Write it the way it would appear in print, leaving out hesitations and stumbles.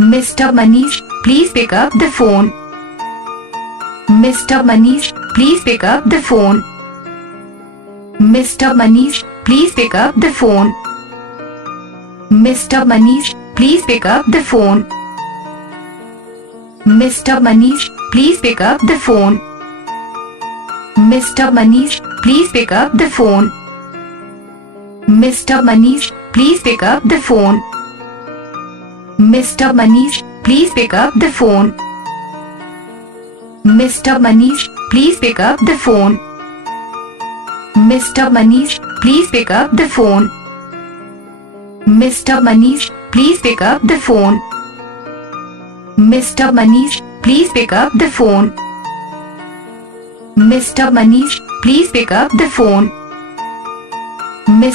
Mr. Manish, please pick up the phone. Mr. Manish, please pick up the phone. Mr. Manish, please pick up the phone. Mr. Manish, please pick up the phone. Mr. Manish, please pick up the phone. Mr. Manish, please pick up the phone. Mr. Manish, please pick up the phone. Mr. Manish, please pick up the phone. Mr. Manish, please pick up the phone. Mr. Manish, please pick up the phone. Mr. Manish, please pick up the phone. Mr. Manish, please pick up the phone. Mr. Manish, please pick up the phone. Mr.